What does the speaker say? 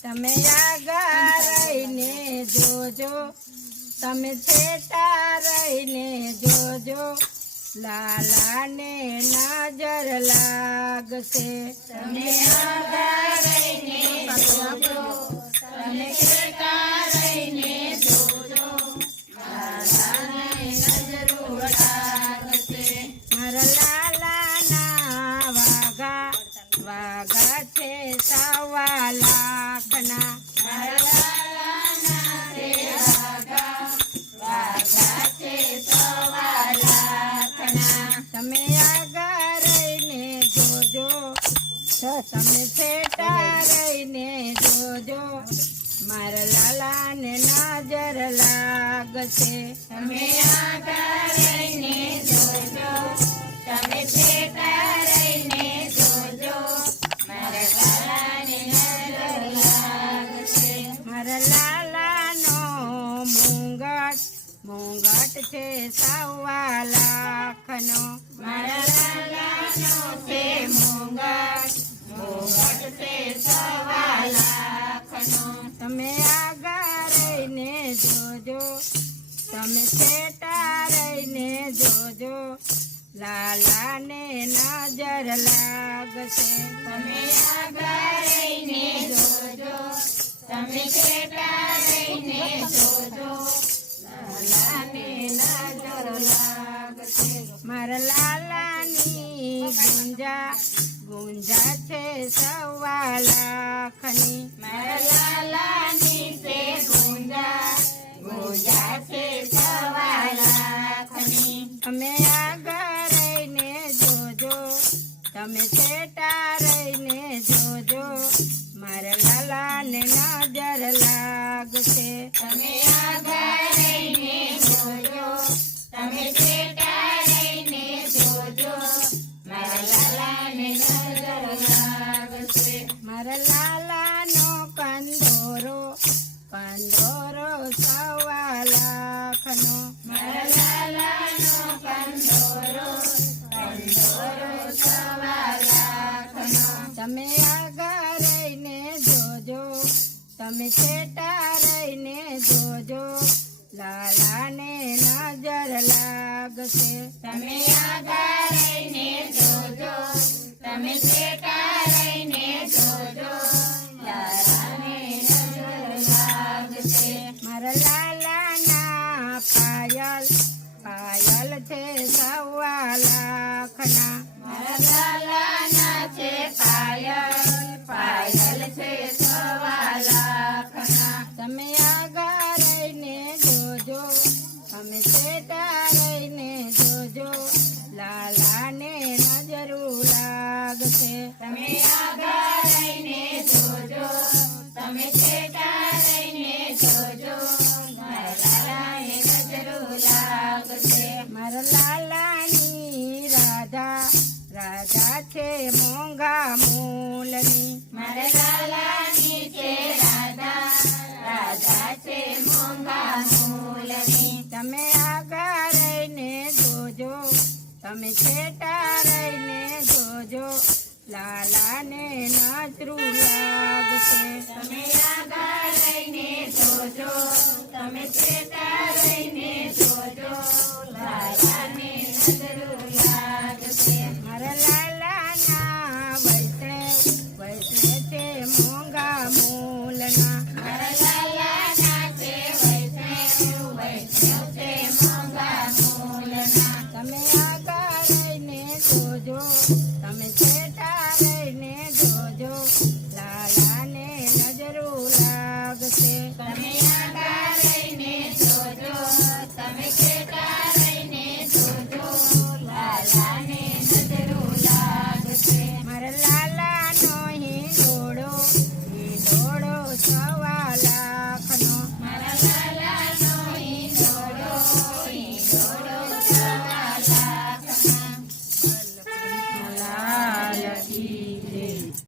તમે આગળ રહીને જોજો તમે છેટા રહીને જોજો લાલાને નજર લાગશે. તમે જોજો તમે છે સવા લાખના મારા લાલાના તે વાગા વાગા છે સવા લાખના તમે આગળ રહીને જોજો તમે છેટા રહીને જોજો મારા લાલાને નજર લાગશે તમે આગળ રહીને જોજો તમે છેટા મુંગટ છે સાવા લાખનો મારા તમે આગળ રહીને જોજો તમે છેટા રહીને જોજો. લાલાને નજર લાગશે. તમે રહીને જોજો. તમે છેટા જોજો. ગુંજા ગુંજા છે સવા લાખની મારા લાલાની છે ગુંજા ગુંજા છે સવા લાખની તમે આગળ રહીને જોજો તમે છેટા રહીને જોજો. મારા લાલાને નજર લાગશે. તમે કંદોરો સવા તમે આગળ રહીને જોજો. તમે છેટા રહીને જોજો. લાલાને નજર લાગશે. તમે આગળ તમે આગળ રહીને જોજો તમે છેટા રહીને જોજો. લાલાને નજરું લાગશે. તમે તમે જોજો. મારા મારા લાલાની તમે છેટા રહીને જોજો. લાલાને નાચરું લાગશે. તમે